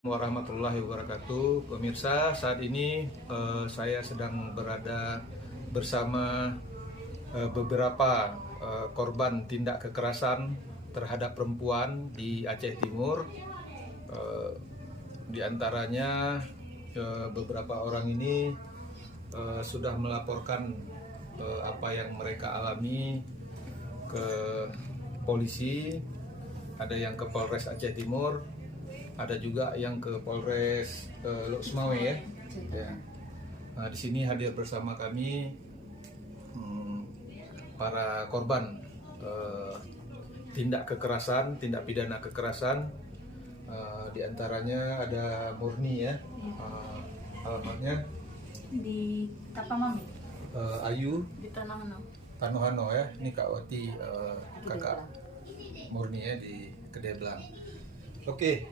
Warahmatullahi wabarakatuh. Pemirsa, saat ini saya sedang berada bersama beberapa korban tindak kekerasan terhadap perempuan di Aceh Timur. Di antaranya beberapa orang ini sudah melaporkan apa yang mereka alami ke polisi. Ada yang ke Polres Aceh Timur, ada juga yang ke Polres Lok Sumawe ya. Nah, di sini hadir bersama kami para korban tindak kekerasan, tindak pidana kekerasan. Di antaranya ada Murni ya. Alamatnya di Tapamami, Ayu di Tanohano. Tanohano ya. Ini Kak Wati, kakak Murni ya di Kedeblang. Oke,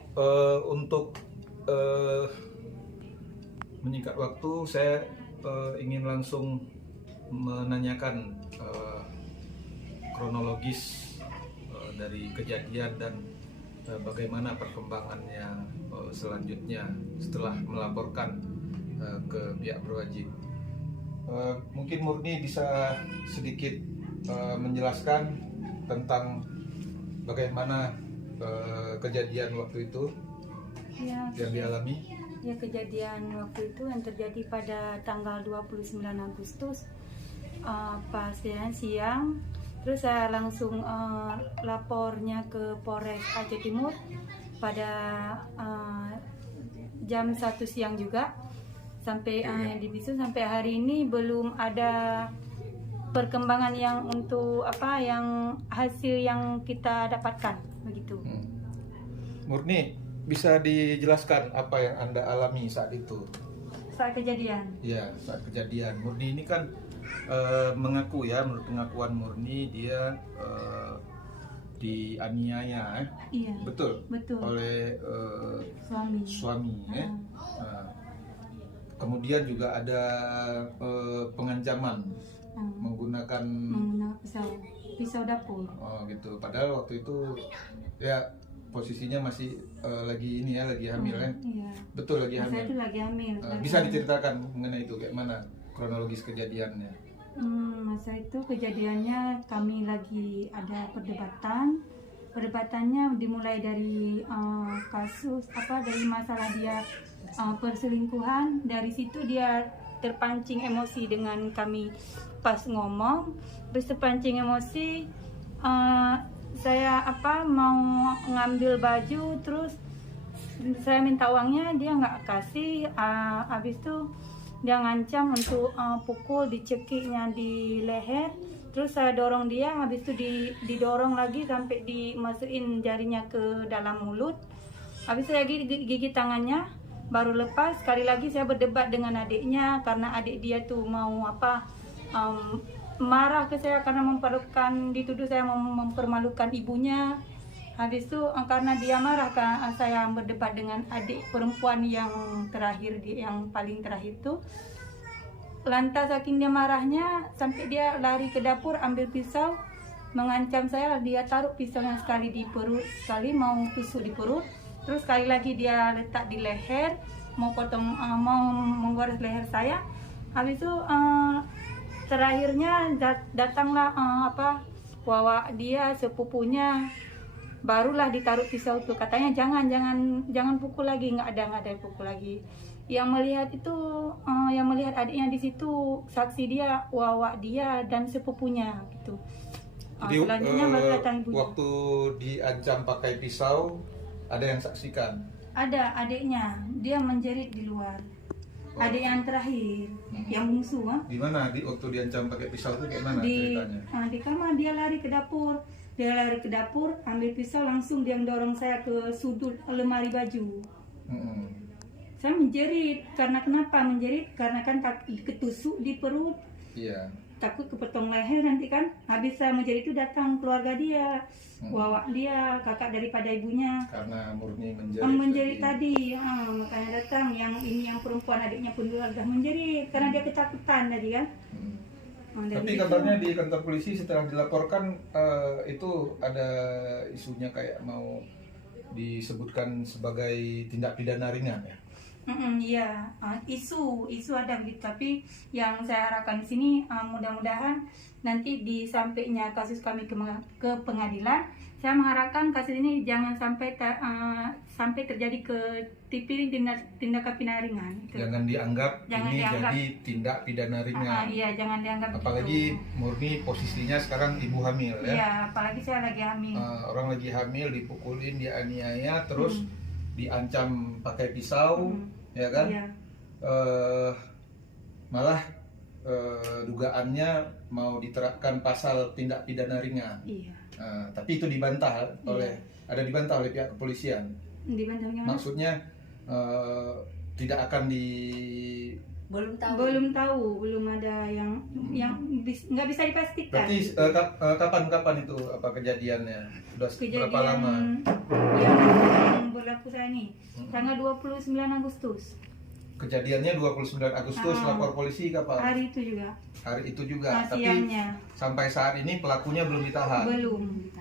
untuk menyingkat waktu, saya ingin langsung menanyakan kronologis dari kejadian dan bagaimana perkembangannya selanjutnya setelah melaporkan ke pihak berwajib. Mungkin Murni bisa sedikit menjelaskan tentang bagaimana kejadian waktu itu Ya, yang dialami. ya, kejadian waktu itu yang terjadi pada tanggal 29 Agustus pas siang. Terus saya langsung lapornya ke Polres Aceh Timur pada jam 1 siang juga. Sampai di Bisu sampai hari ini belum ada perkembangan yang untuk yang hasil yang kita dapatkan begitu. Murni, bisa dijelaskan apa yang Anda alami saat itu? Saat kejadian. Ya, saat kejadian. Murni ini kan mengaku ya, menurut pengakuan Murni dia dianiaya, Iya. betul, oleh suami ya. Kemudian juga ada pengancaman menggunakan pisau dapur. Oh gitu. Padahal waktu itu ya posisinya masih lagi ini ya, lagi hamil ya. Iya. Betul, lagi hamil. Saya itu lagi hamil. Bisa diceritakan mengenai itu kayak mana kronologis kejadiannya? Masa itu kejadiannya kami lagi ada perdebatan. Perdebatannya dimulai dari kasus dari masalah dia perselingkuhan. Dari situ dia terpancing emosi dengan kami pas ngomong. Terus terpancing emosi, saya mau ngambil baju, terus saya minta uangnya, dia nggak kasih. Habis itu dia ngancam untuk pukul, dicekiknya di leher. Terus saya dorong dia, habis itu didorong lagi sampai dimasukin jarinya ke dalam mulut. Habis itu lagi gigit tangannya, baru lepas. Sekali lagi saya berdebat dengan adiknya karena adik dia tuh mau marah ke saya karena dituduh saya mempermalukan ibunya. Habis itu karena dia marah kan, saya berdebat dengan adik perempuan yang terakhir, yang paling terakhir itu. Lantas saking dia marahnya sampai dia lari ke dapur ambil pisau, mengancam saya. Dia taruh pisaunya sekali di perut, sekali mau tusuk di perut, terus sekali lagi dia letak di leher, mau menggores leher saya. Habis itu terakhirnya datanglah wawa dia, sepupunya, barulah ditaruh pisau tuh. Katanya jangan pukul lagi. Nggak ada pukul lagi. Yang melihat itu yang melihat adiknya di situ, saksi dia, wawa dia dan sepupunya gitu. Jadi selanjutnya baru datang ibunya. Waktu diancam pakai pisau, ada yang saksikan? Ada, adiknya, dia menjerit di luar. Adik yang terakhir, yang bungsu. Gimana waktu diancam pakai pisau itu kayak mana ceritanya? Di kamar dia lari ke dapur. Ambil pisau, langsung dia mendorong saya ke sudut lemari baju. Saya menjerit. Kenapa menjerit? Karena kan ketusuk di perut. Iya. Takut kepotong leher nanti kan. Habis saya menjerit itu datang keluarga dia, wawa dia, kakak daripada ibunya. Karena Murni menjerit tadi. Makanya datang yang perempuan, adiknya pun juga sudah menjerit karena dia ketakutan tadi kan. Tapi kabarnya di kantor polisi setelah dilaporkan itu ada isunya kayak mau disebutkan sebagai tindak pidana ringan ya. Iya, isu ada gitu, tapi yang saya harapkan di sini mudah-mudahan nanti di sampainya kasus kami ke pengadilan, saya mengharapkan kasus ini jangan sampai sampai terjadi ke TV tindak pidana ringan. Gitu. Jangan dianggap jadi tindak pidana ringan. Iya, jangan dianggap. Apalagi gitu. Murni posisinya sekarang ibu hamil ya. Iya, apalagi saya lagi hamil. Orang lagi hamil dipukulin, dianiaya, terus diancam pakai pisau. Ya kan, iya. Malah dugaannya mau diterapkan pasal tindak pidana ringan. Iya. Tapi itu dibantah oleh dibantah oleh pihak kepolisian. Dibantah gimana? Maksudnya tidak akan belum tahu, belum ada yang nggak bisa dipastikan. Berarti kapan itu apa kejadiannya? Sudah berapa lama? Yang berlaku saya ini tanggal 29 Agustus. Kejadiannya 29 Agustus, lapor polisi kapan? Hari itu juga. Tapi sampai saat ini pelakunya belum ditahan. Belum.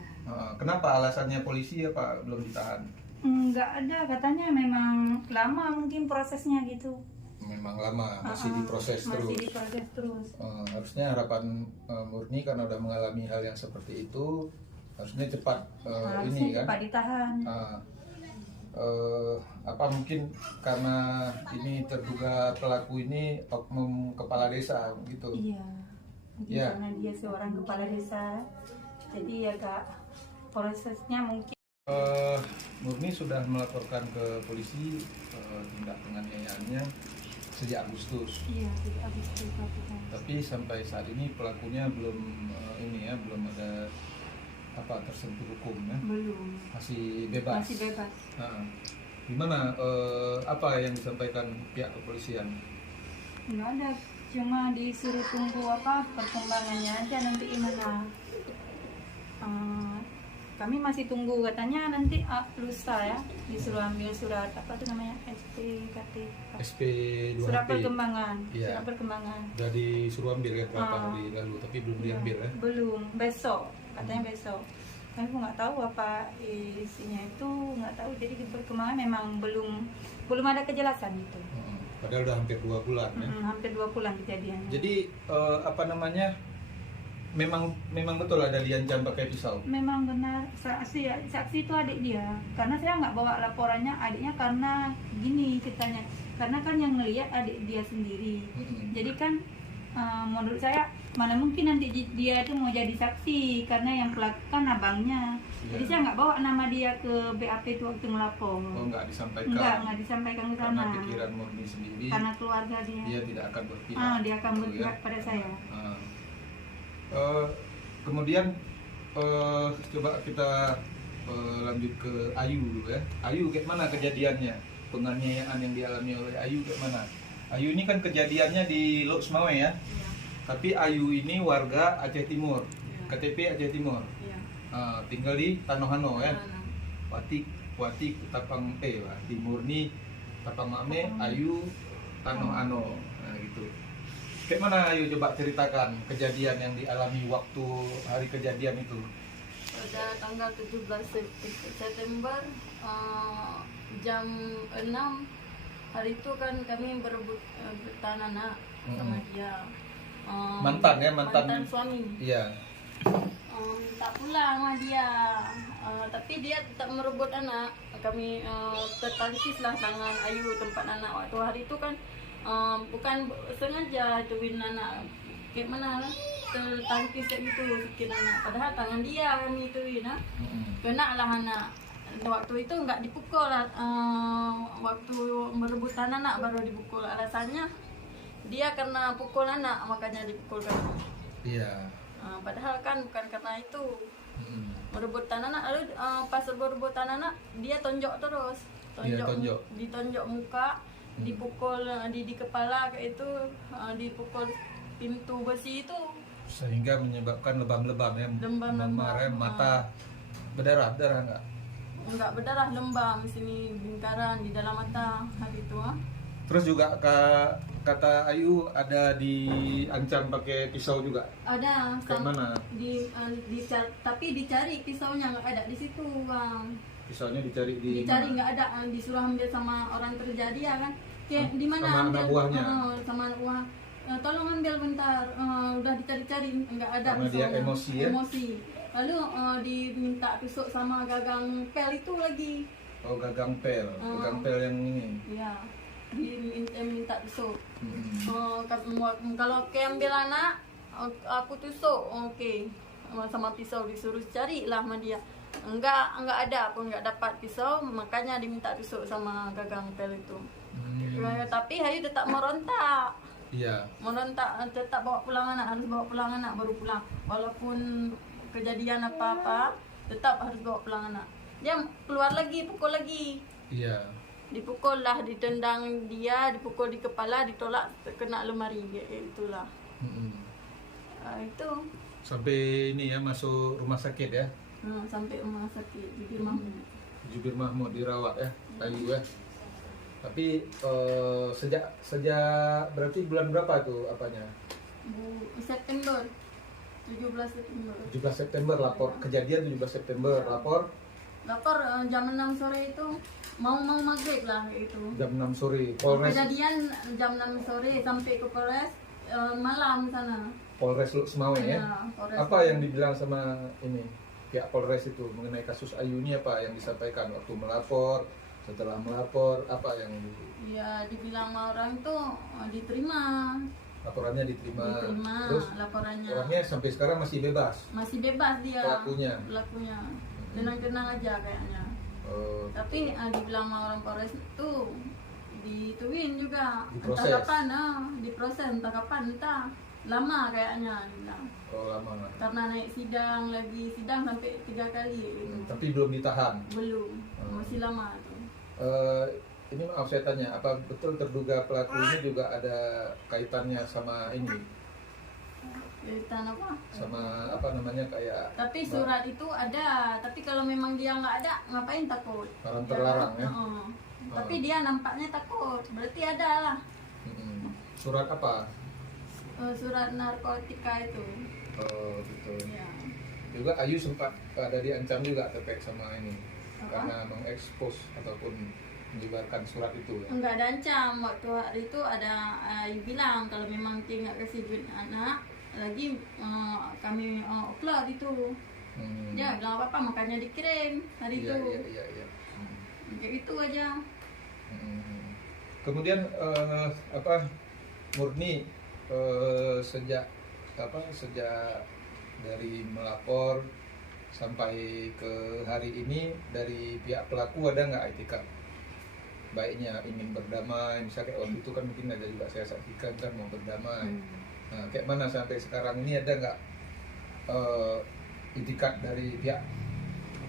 Kenapa alasannya polisi apa belum ditahan? Nggak ada, katanya memang lama mungkin prosesnya gitu. Memang lama, masih diproses terus. Harusnya harapan Murni karena udah mengalami hal yang seperti itu, harusnya cepat cepat ditahan. Apa mungkin karena ini terduga pelaku ini oknum kepala desa gitu. Iya. Ya. Karena dia seorang kepala desa, jadi agak prosesnya mungkin. Murni sudah melaporkan ke polisi tindak penganiayaannya sejak Agustus. Iya, sejak Agustus. Tapi sampai saat ini pelakunya belum belum ada tersentuh hukum ya. Belum. Masih bebas. Gimana apa yang disampaikan pihak kepolisian? Nggak ada, cuma disuruh tunggu perkembangannya aja nanti gimana. Kami masih tunggu, katanya nanti lusa ya disuruh ambil surat SP2HP. Surat perkembangan. Iya. Surat perkembangan. Udah disuruh ambil ya berapa hari lalu, tapi belum diambil ya? Belum, besok katanya besok. Kami pun nggak tahu apa isinya itu, nggak tahu. Jadi perkembangan memang belum ada kejelasan gitu. Padahal udah hampir 2 bulan ya. Hampir 2 bulan kejadiannya. Jadi memang betul ada diancam pakai pisau. Memang benar, saksi itu adik dia. Karena saya nggak bawa laporannya adiknya karena gini ceritanya. Karena kan yang ngelihat adik dia sendiri. Jadi kan menurut saya mana mungkin nanti dia itu mau jadi saksi karena yang pelaku kan abangnya. Jadi saya nggak bawa nama dia ke BAP itu waktu ngelapor. Nggak disampaikan. Nggak disampaikan ke sana. Karena pikiran Murni sendiri. Karena keluarga dia. Dia tidak akan berpihak. Dia akan berpihak pada saya. Kemudian coba kita lanjut ke Ayu dulu ya. Ayu kayak mana kejadiannya? Penganiayaan yang dialami oleh Ayu kayak mana? Ayu ini kan kejadiannya di Lok Semawe ya. Tapi Ayu ini warga Aceh Timur. KTP Aceh Timur. Tinggal di Tanohano ya. Wati Tapang Murni Tapang Mame, Ayu Tanohano. Nah gitu. Kayak mana Ayu, coba ceritakan kejadian yang dialami waktu hari kejadian itu. Pada tanggal 17 September jam 6 hari itu kan kami berebut tanah sama dia. Mantan suami. Iya. Tak pulang sama dia, tapi dia tetap merebut anak. Kami tertangkislah tangan Ayu tempat anak waktu hari itu kan. Bukan sengaja tuin anak, kayak mana tertangkis kayak gitu sikit anak. Padahal tangan dia kami ituin kena lah anak. Waktu itu nggak dipukul lah, waktu merebutan anak baru dipukul. Alasannya dia karena pukul anak makanya dipukul kan. Iya. Padahal kan bukan karena itu. Merebutan anak, lalu pas merebutan anak dia tonjok terus, ditonjok muka. Dipukul di kepala kayak itu, dipukul pintu besi itu sehingga menyebabkan lebam-lebam ya. Lebam-lebam. Mata berdarah enggak berdarah, lembam sini, lingkaran di dalam mata hari itu. Terus juga kata Ayu ada diancam pakai pisau juga. Ada. Kayak mana? Tapi dicari pisaunya nggak ada di situ, Bang. Pisaunya dicari dicari mana? nggak ada, disuruh ambil sama orang kerja dia kan, kayak di mana Sama anak buahnya? sama anak buah. Tolong ambil bentar, udah dicari-cari nggak ada Karena dia pisaunya. emosi ya? Emosi. Lalu diminta tusuk sama gagang pel itu lagi. Oh, gagang pel yang ini. Iya, minta tusuk. Hmm. Kalau kayak ambil anak, aku tusuk, oke. Sama pisau disuruh cari lah sama dia. Enggak ada pun, nggak dapat pisau, makanya diminta tusuk sama gagang pel itu. Tapi Ayu tetap merontak. Iya. Merontak, tetap bawa pulang anak, harus bawa pulang anak baru pulang. Walaupun kejadian apa-apa, tetap harus bawa pulang anak. Dia keluar lagi, pukul lagi. Iya. Dipukul lah, ditendang dia, dipukul di kepala, ditolak kena lemari, itulah. Itu Sampai ini ya, masuk rumah sakit ya. sampai rumah sakit Jubir Mahmud. Jubir Mahmud dirawat ya, Ayu ya. Tapi sejak berarti bulan berapa tuh apanya? September 17 September 17 September lapor kejadian, 17 September lapor jam 6 sore itu mau maghrib lah itu. jam 6 sore. Polres Kejadian jam 6 sore sampai ke Polres malam sana. Polres Semawe ya. Polres Apa yang dibilang sama ini pihak Polres itu mengenai kasus Ayu ini, apa yang disampaikan waktu melapor, setelah melapor, apa yang Ya dibilang sama orang tuh diterima. laporannya diterima. Terus Laporannya. orangnya sampai sekarang masih bebas. Masih bebas dia. Pelakunya. Tenang-tenang aja kayaknya. Oh, Tapi dibilang sama orang Polres itu dituin juga. Diproses. Entah kapan, diproses entah kapan, entah lama kayaknya dibilang. oh lama lah. Karena naik sidang sampai 3 kali gitu. Tapi belum ditahan. Belum, masih lama tuh. Ini maaf saya tanya, apa betul terduga pelaku ini juga ada kaitannya sama ini, Kaitan apa? sama apa namanya kayak Tapi surat itu ada, tapi kalau memang dia nggak ada, ngapain takut? barang terlarang ya? Tapi dia nampaknya takut, berarti ada lah. Surat apa? Surat narkotika itu. Oh gitu. Ya. Juga Ayu sempat ada diancam juga terkait sama ini, Apa? karena mengekspos ataupun menyebarkan surat itu ya. Enggak ada ancam, waktu hari itu ada bilang kalau memang dia nggak kasih duit anak lagi, kami upload itu. Dia bilang apa-apa, makanya dikirim hari Iya, itu. iya. Kayak itu aja. Kemudian Murni sejak dari melapor sampai ke hari ini dari pihak pelaku ada nggak etikat baiknya ingin berdamai, misalnya kayak waktu itu kan mungkin ada juga saya saksikan kan mau berdamai. Nah, kayak mana sampai sekarang ini ada nggak itikat dari pihak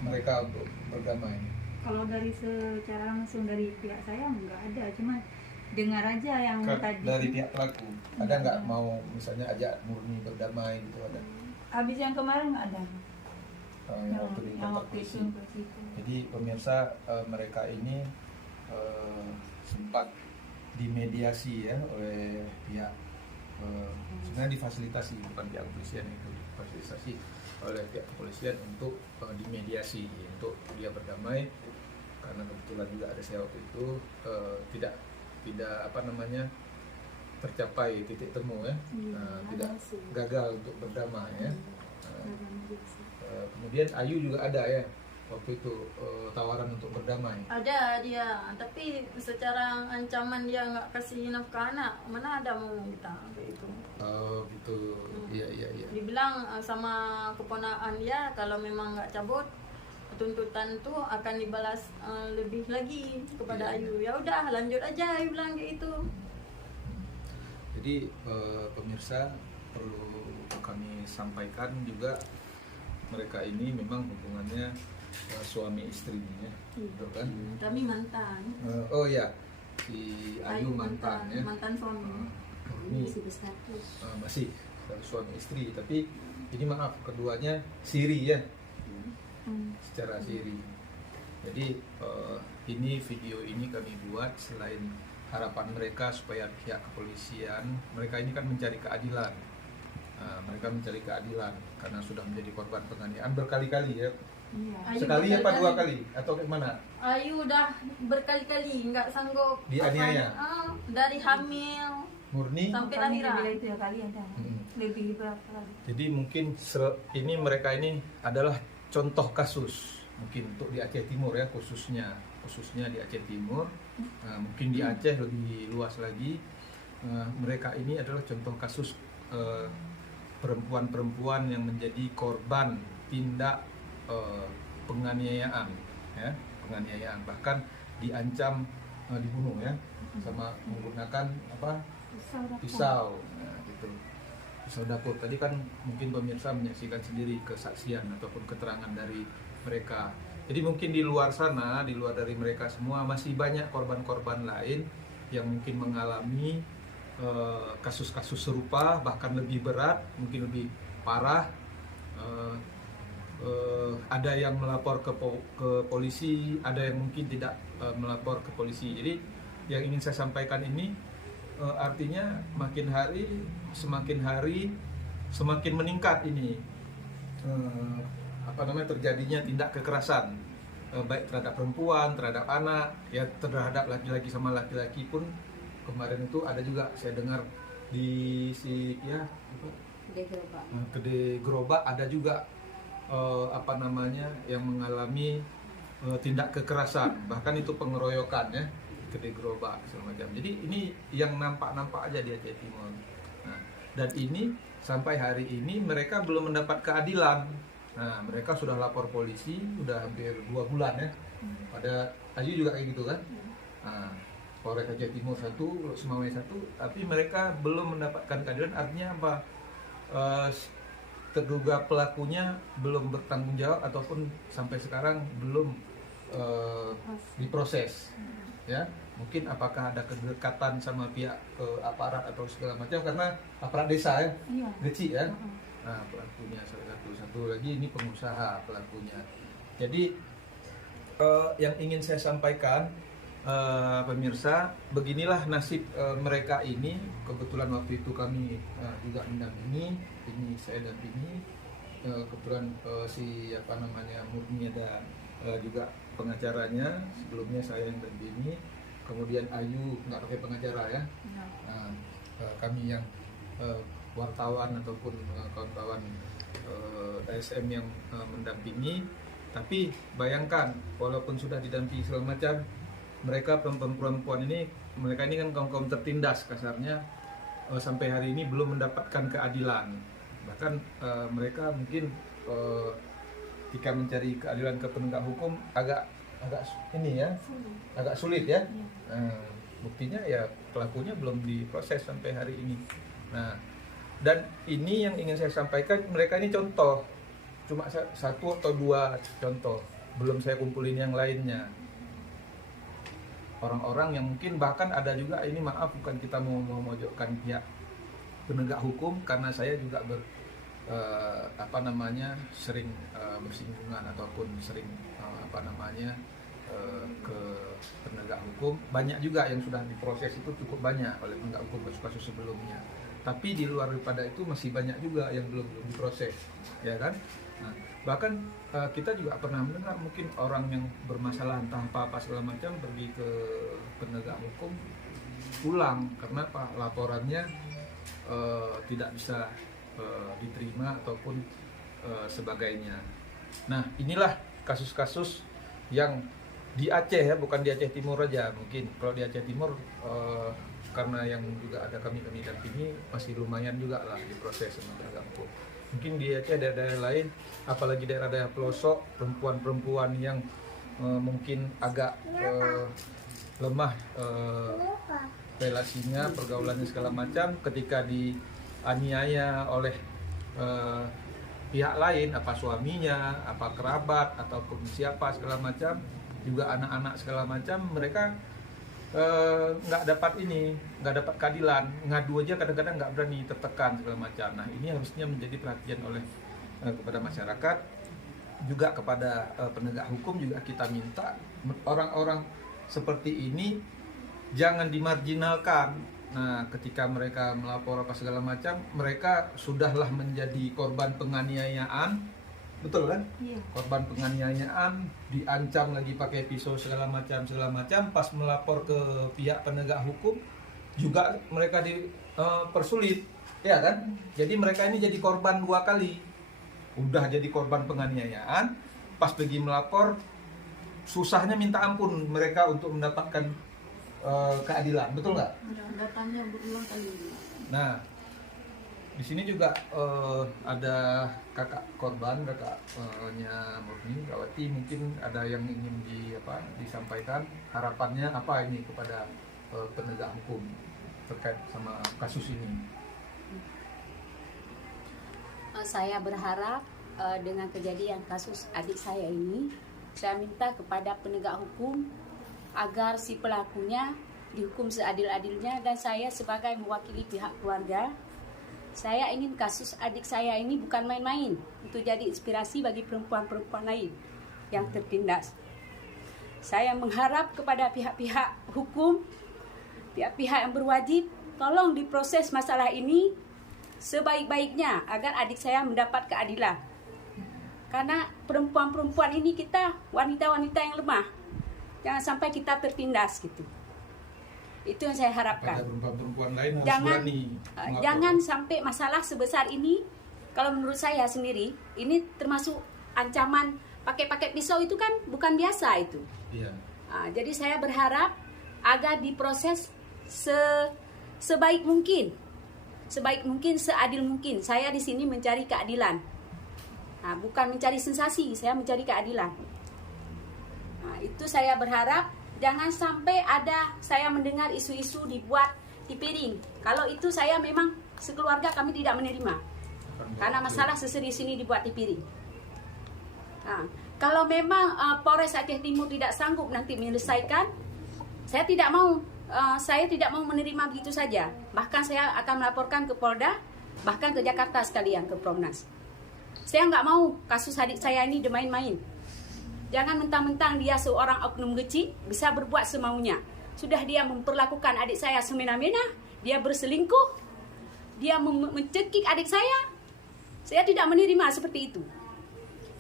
mereka untuk berdamai? Kalau dari secara langsung dari pihak saya nggak ada, cuma dengar aja yang tadi. Dari pihak pelaku ada nggak mau misalnya ajak Murni berdamai gitu, ada? Habis yang kemarin nggak ada. Yang waktu di kantor waktu itu polisi. Jadi pemirsa, mereka ini sempat dimediasi ya oleh pihak sebenarnya difasilitasi, bukan pihak kepolisian, itu difasilitasi oleh pihak kepolisian untuk dimediasi untuk dia berdamai, karena kebetulan juga ada saya waktu itu tidak apa namanya tercapai titik temu ya. Tidak gagal untuk berdamai ya. Kemudian Ayu juga ada ya waktu itu tawaran untuk berdamai. Ada dia, tapi secara ancaman dia nggak kasih nafkah anak, mana ada mau kita kayak itu. Oh gitu. Iya. Dibilang sama keponakan dia kalau memang nggak cabut tuntutan tuh akan dibalas lebih lagi kepada Ayu. Ya udah lanjut aja, Ayu bilang kayak itu. Jadi pemirsa, perlu kami sampaikan juga mereka ini memang hubungannya suami istri ya, betul kan? Kami mantan. Oh ya, si Ayu mantan ya. Mantan suami. Ini masih suami istri, tapi ini maaf keduanya siri ya, secara siri. Jadi ini video ini kami buat selain harapan mereka supaya pihak kepolisian, mereka ini kan mencari keadilan. Mereka mencari keadilan karena sudah menjadi korban penganiayaan berkali-kali ya, Iya. Ayu Sekali apa berkali-kali. 2 kali atau gimana? Ayu udah berkali-kali nggak sanggup. Dianiaya? Dari hamil Murni? sampai Makanya lahiran. dibilang itu ya kali ada. Hmm. Lebih berapa kali? Jadi mungkin ini mereka ini adalah contoh kasus mungkin untuk di Aceh Timur ya, khususnya di Aceh Timur. Nah, mungkin di Aceh lebih luas lagi. Mereka ini adalah contoh kasus perempuan-perempuan yang menjadi korban tindak penganiayaan ya, penganiayaan, bahkan diancam dibunuh ya, sama menggunakan apa, Pisau dapur. pisau. Nah, gitu. Pisau dapur. Tadi kan mungkin pemirsa menyaksikan sendiri kesaksian ataupun keterangan dari mereka. Jadi mungkin di luar sana, di luar dari mereka semua masih banyak korban-korban lain yang mungkin mengalami kasus-kasus serupa, bahkan lebih berat, mungkin lebih parah. Ada yang melapor ke polisi, ada yang mungkin tidak melapor ke polisi. Jadi yang ingin saya sampaikan ini artinya semakin hari semakin meningkat ini terjadinya tindak kekerasan, baik terhadap perempuan, terhadap anak, ya terhadap laki-laki sama laki-laki pun. Kemarin itu ada juga saya dengar di Gede Gerobak ada juga yang mengalami tindak kekerasan, bahkan itu pengeroyokan ya, Gede Gerobak semacam. Jadi ini yang nampak aja di Aceh Timur. Nah, dan ini sampai hari ini mereka belum mendapat keadilan. Nah, mereka sudah lapor polisi, sudah hampir 2 bulan ya. Pada Ayu juga kayak gitu kan. Nah, Polres Aceh Timur 1, Semawai 1, tapi mereka belum mendapatkan keadilan. Artinya apa? Terduga pelakunya belum bertanggung jawab ataupun sampai sekarang belum diproses. Ya, mungkin apakah ada kedekatan sama pihak aparat atau segala macam, karena aparat desa ya, Iya. kecil ya. Nah, pelakunya satu lagi ini pengusaha pelakunya. Jadi yang ingin saya sampaikan, pemirsa, beginilah nasib mereka ini. Kebetulan waktu itu kami juga mendampingi, ini saya dampingi. Kebetulan Murni ada juga pengacaranya. Sebelumnya saya yang dampingi, kemudian Ayu nggak pakai pengacara ya. Nah, kami yang wartawan ataupun kawan-kawan ASM yang mendampingi. Tapi bayangkan, walaupun sudah didampingi segala macam, mereka perempuan-perempuan ini, mereka ini kan kaum tertindas kasarnya, sampai hari ini belum mendapatkan keadilan. Bahkan mereka mungkin ketika mencari keadilan ke penegak hukum agak sulit ya. Buktinya ya pelakunya belum diproses sampai hari ini. Nah, dan ini yang ingin saya sampaikan, mereka ini contoh, cuma 1 atau 2 contoh, belum saya kumpulin yang lainnya. Orang-orang yang mungkin bahkan ada juga, ini maaf bukan kita mau memojokkan pihak penegak hukum, karena saya juga sering bersinggungan ataupun sering ke penegak hukum. Banyak juga yang sudah diproses, itu cukup banyak oleh penegak hukum kasus-kasus sebelumnya. Tapi di luar daripada itu masih banyak juga yang belum diproses, ya kan? Nah, bahkan kita juga pernah mendengar mungkin orang yang bermasalah entah apa segala macam pergi ke penegak hukum, pulang karena laporannya tidak bisa diterima ataupun sebagainya. Nah, inilah kasus-kasus yang di Aceh ya, bukan di Aceh Timur aja. Mungkin kalau di Aceh Timur karena yang juga ada kami dampingi, masih lumayan juga lah diproses sama penegak hukum. Mungkin di Aceh daerah-daerah lain, apalagi daerah-daerah pelosok, perempuan-perempuan yang mungkin agak lemah relasinya, pergaulannya segala macam, ketika dianiaya oleh pihak lain, apa suaminya, apa kerabat, ataupun siapa segala macam, juga anak-anak segala macam, mereka nggak dapat keadilan, ngadu aja kadang-kadang nggak berani, tertekan segala macam. Nah, ini harusnya menjadi perhatian oleh kepada masyarakat, juga kepada penegak hukum. Juga kita minta orang-orang seperti ini jangan dimarginalkan. Nah, ketika mereka melapor apa segala macam, mereka sudahlah menjadi korban penganiayaan, betul kan? Iya. Korban penganiayaan diancam lagi pakai pisau segala macam. Pas melapor ke pihak penegak hukum juga mereka dipersulit, ya kan? Jadi mereka ini jadi korban 2 kali. Udah jadi korban penganiayaan, pas pergi melapor susahnya minta ampun mereka untuk mendapatkan keadilan, betul nggak? Datanya berulang kali. Nah, di sini juga ada kakak korban, kakaknya Murni, Kawati, mungkin ada yang ingin disampaikan harapannya apa ini kepada penegak hukum terkait sama kasus ini. Saya berharap dengan kejadian kasus adik saya ini, saya minta kepada penegak hukum agar si pelakunya dihukum seadil-adilnya, dan saya sebagai mewakili pihak keluarga, saya ingin kasus adik saya ini bukan main-main, untuk jadi inspirasi bagi perempuan-perempuan lain yang tertindas. Saya mengharap kepada pihak-pihak hukum, pihak-pihak yang berwajib, tolong diproses masalah ini sebaik-baiknya agar adik saya mendapat keadilan. Karena perempuan-perempuan ini kita wanita-wanita yang lemah, jangan sampai kita tertindas gitu. Itu yang saya harapkan. Pada perempuan-perempuan lain harus Jangan, berani melapor. jangan sampai masalah sebesar ini. Kalau menurut saya sendiri, ini termasuk ancaman pakai pisau itu kan bukan biasa itu. Iya. Jadi saya berharap agar diproses sebaik mungkin, seadil mungkin. Saya di sini mencari keadilan, bukan mencari sensasi. Saya mencari keadilan. Itu saya berharap. Jangan sampai ada saya mendengar isu-isu dibuat di piring. Kalau itu saya memang sekeluarga kami tidak menerima. Karena masalah seserius ini dibuat di piring. Kalau memang Polres Aceh Timur tidak sanggup nanti menyelesaikan, saya tidak mau menerima begitu saja. Bahkan saya akan melaporkan ke Polda, bahkan ke Jakarta sekalian, ke Promnas. Saya nggak mau kasus adik saya ini dimain-main. Jangan mentang-mentang dia seorang oknum kecil bisa berbuat semaunya. Sudah dia memperlakukan adik saya semena-mena, dia berselingkuh, dia mencekik adik saya. Saya tidak menerima seperti itu.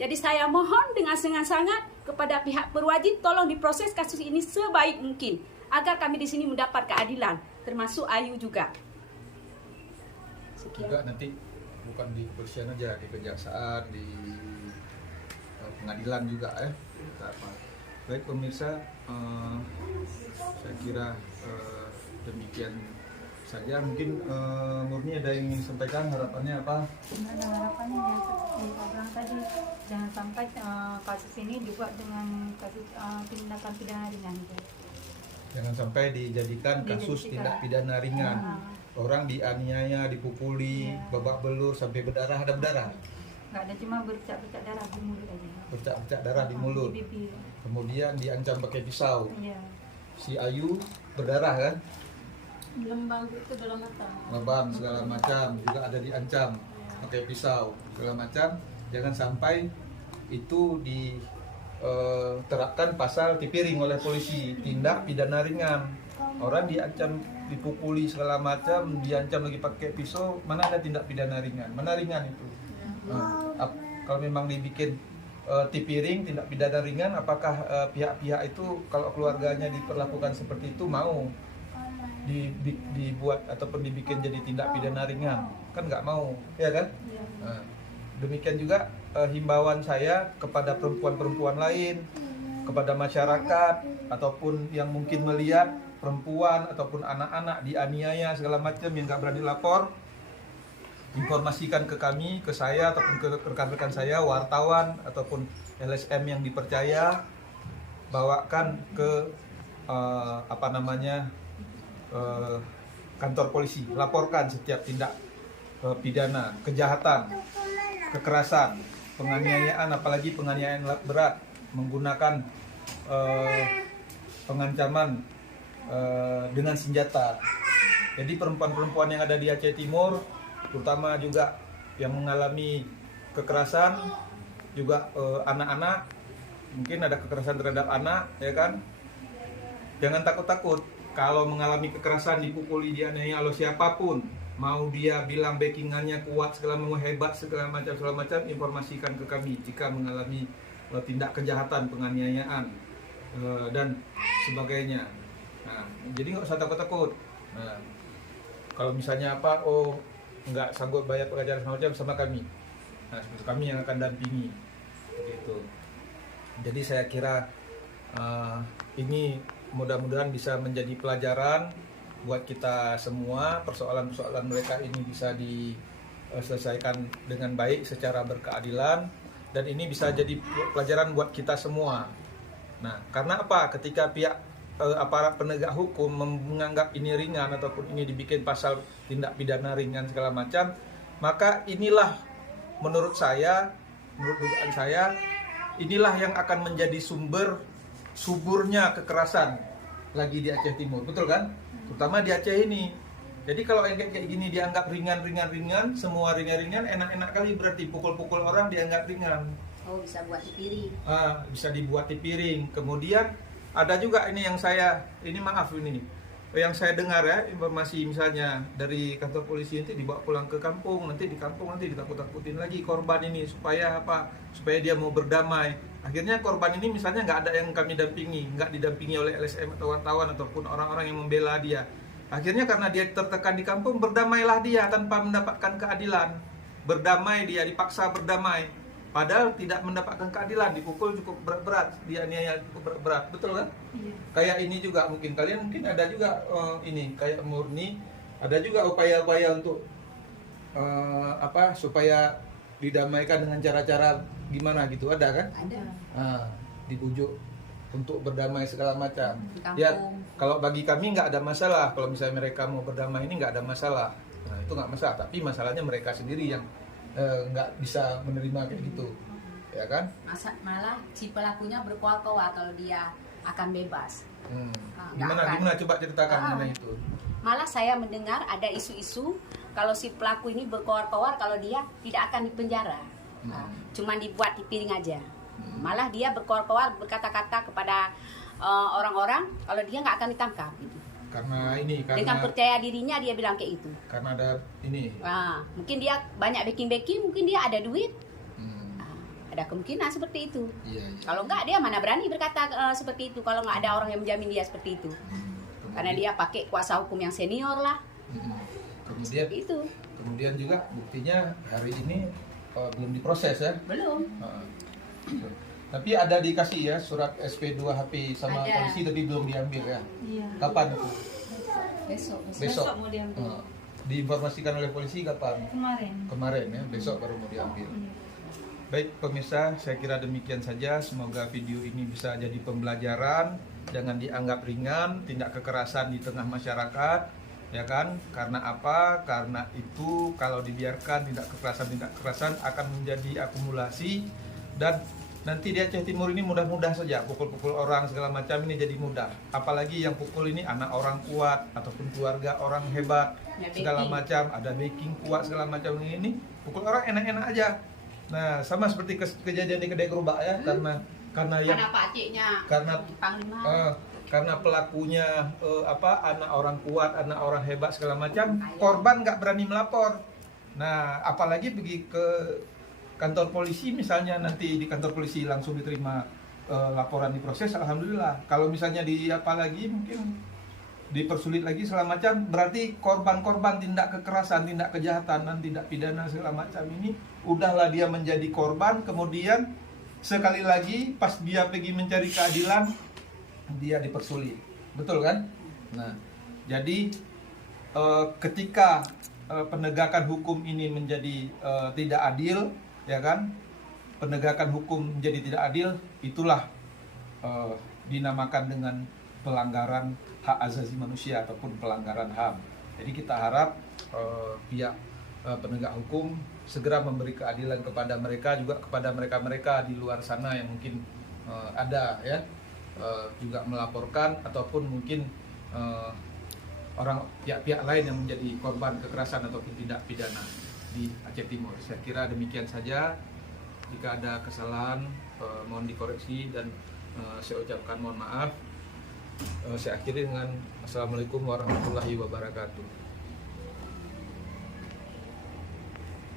Jadi saya mohon dengan sangat kepada pihak berwajib, tolong diproses kasus ini sebaik mungkin agar kami di sini mendapat keadilan, termasuk Ayu juga. Sekian. Juga nanti bukan di kepolisian aja, di kejaksaan, di pengadilan juga ya. Baik pemirsa, saya kira demikian saja. Mungkin Murni ada yang ingin sampaikan, harapannya apa? Ada harapannya yang seperti Pak bilang tadi, jangan sampai kasus ini dibuat dengan kasus tindakan pidana ringan. Jangan sampai dijadikan kasus tindak pidana ringan. Orang dianiaya, dipukuli, babak belur sampai berdarah, ada berdarah. Nggak ada, cuma bercak-bercak darah di mulut aja. Bercak-bercak darah di mulut. Di bibir. Kemudian diancam pakai pisau. Iya. Si Ayu berdarah kan? Lembang itu dalam mata. Lebam segala macam, juga ada diancam pakai pisau segala macam. Jangan sampai itu diterapkan pasal tipiring oleh polisi, tindak pidana ringan. Orang diancam, dipukuli segala macam, diancam lagi pakai pisau, mana ada tindak pidana ringan? Mana ringan itu? Kalau memang dibikin tipiring, tindak pidana ringan, apakah pihak-pihak itu kalau keluarganya diperlakukan seperti itu mau dibuat ataupun dibikin jadi tindak pidana ringan? Kan nggak mau, ya kan? Demikian juga himbauan saya kepada perempuan-perempuan lain, kepada masyarakat ataupun yang mungkin melihat perempuan ataupun anak-anak dianiaya segala macam yang nggak berani lapor, informasikan ke kami, ke saya ataupun ke rekan-rekan saya, wartawan ataupun LSM yang dipercaya, bawakan ke kantor polisi, laporkan setiap tindak pidana, kejahatan, kekerasan, penganiayaan, apalagi penganiayaan berat menggunakan pengancaman dengan senjata. Jadi perempuan-perempuan yang ada di Aceh Timur, terutama juga yang mengalami kekerasan, juga anak-anak, mungkin ada kekerasan terhadap anak, ya kan? Jangan takut-takut kalau mengalami kekerasan, dipukuli, dianiaya oleh siapapun, mau dia bilang backingannya kuat segala macam, hebat segala macam, informasikan ke kami jika mengalami tindak kejahatan, penganiayaan dan sebagainya. Nah, jadi nggak usah takut-takut. Nah, kalau misalnya apa, oh nggak sanggup bayar pengacara segala macam, sama kami. Nah, seperti kami yang akan dampingi, begitu. Jadi saya kira ini mudah-mudahan bisa menjadi pelajaran buat kita semua. Persoalan-persoalan mereka ini bisa diselesaikan dengan baik secara berkeadilan, dan ini bisa jadi pelajaran buat kita semua. Nah, karena apa? Ketika pihak aparat penegak hukum menganggap ini ringan ataupun ini dibikin pasal tindak pidana ringan segala macam, maka inilah menurut dugaan saya, inilah yang akan menjadi suburnya kekerasan lagi di Aceh Timur, betul kan? Terutama di Aceh ini. Jadi kalau yang kayak gini dianggap ringan, semua ringan, enak-enak kali, berarti pukul-pukul orang dianggap ringan. Oh, bisa buat di piring. Bisa dibuat di piring. Kemudian ada juga ini yang saya dengar ya, informasi misalnya dari kantor polisi, nanti dibawa pulang ke kampung, nanti di kampung nanti ditakut-takutin lagi korban ini supaya apa? Supaya dia mau berdamai. Akhirnya korban ini misalnya nggak ada yang kami dampingi, nggak didampingi oleh LSM atau wartawan ataupun orang-orang yang membela dia. Akhirnya karena dia tertekan di kampung, berdamailah dia tanpa mendapatkan keadilan. Berdamai dia, dipaksa berdamai. Padahal tidak mendapatkan keadilan, dipukul cukup berat-berat, dianiaya cukup berat-berat, betul kan? Iya. Kayak ini juga mungkin ada juga ini kayak Murni, ada juga upaya-upaya untuk supaya didamaikan dengan cara-cara gimana gitu, ada kan? Ada. Dibujuk untuk berdamai segala macam. Di kampung. Ya, kalau bagi kami nggak ada masalah kalau misalnya mereka mau berdamai, ini nggak ada masalah. Nah, itu nggak masalah, tapi masalahnya mereka sendiri yang nggak bisa menerima kayak gitu, ya kan? Malah si pelakunya berkoar-koar kalau dia akan bebas. Gimana coba ceritakan mengenai itu. Malah saya mendengar ada isu-isu kalau si pelaku ini berkoar-koar kalau dia tidak akan dipenjara, cuman dibuat di piring aja. Malah dia berkoar-koar berkata-kata kepada orang-orang kalau dia nggak akan ditangkap gitu. Karena dengan percaya dirinya dia bilang kayak itu. Karena ada ini. Mungkin dia banyak backing, mungkin dia ada duit. Ada kemungkinan seperti itu. Iya. Kalau enggak, dia mana berani berkata seperti itu kalau nggak ada orang yang menjamin dia seperti itu. Karena dia pakai kuasa hukum yang senior lah. Kemudian juga buktinya hari ini belum diproses ya? Belum. Tapi ada dikasih ya surat SP2 HP sama Ada. polisi, tapi belum diambil ya? Iya. Kapan itu? Besok mau diambil. Diinformasikan oleh polisi kapan? Kemarin ya, besok baru mau diambil. Iya. Baik pemirsa, saya kira demikian saja. Semoga video ini bisa jadi pembelajaran. Jangan dianggap ringan tindak kekerasan di tengah masyarakat, ya kan? Karena apa? Karena itu kalau dibiarkan tindak kekerasan akan menjadi akumulasi, dan nanti di Aceh Timur ini mudah-mudah saja pukul-pukul orang segala macam ini jadi mudah. Apalagi yang pukul ini anak orang kuat ataupun keluarga orang hebat segala macam, ada backing kuat segala macam ini pukul orang enak-enak aja. Nah, sama seperti kejadian di kedai gerobak ya, karena yang pakciknya karena pelakunya anak orang kuat, anak orang hebat segala macam, korban nggak berani melapor. Nah, apalagi pergi ke kantor polisi misalnya, nanti di kantor polisi langsung diterima laporan, diproses, alhamdulillah. Kalau misalnya mungkin dipersulit lagi segala macam, berarti korban-korban tindak kekerasan, tindak kejahatan dan tindak pidana segala macam ini udahlah dia menjadi korban, kemudian sekali lagi pas dia pergi mencari keadilan dia dipersulit, betul kan? Nah, jadi ketika penegakan hukum ini menjadi tidak adil, ya kan? Penegakan hukum menjadi tidak adil, itulah dinamakan dengan pelanggaran hak asasi manusia ataupun pelanggaran HAM. Jadi kita harap pihak penegak hukum segera memberi keadilan kepada mereka, juga kepada mereka-mereka di luar sana yang mungkin ada ya juga melaporkan ataupun mungkin orang pihak-pihak lain yang menjadi korban kekerasan ataupun tindak pidana di Aceh Timur. Saya kira demikian saja. Jika ada kesalahan mohon dikoreksi dan saya ucapkan mohon maaf. Saya akhiri dengan Assalamualaikum warahmatullahi wabarakatuh.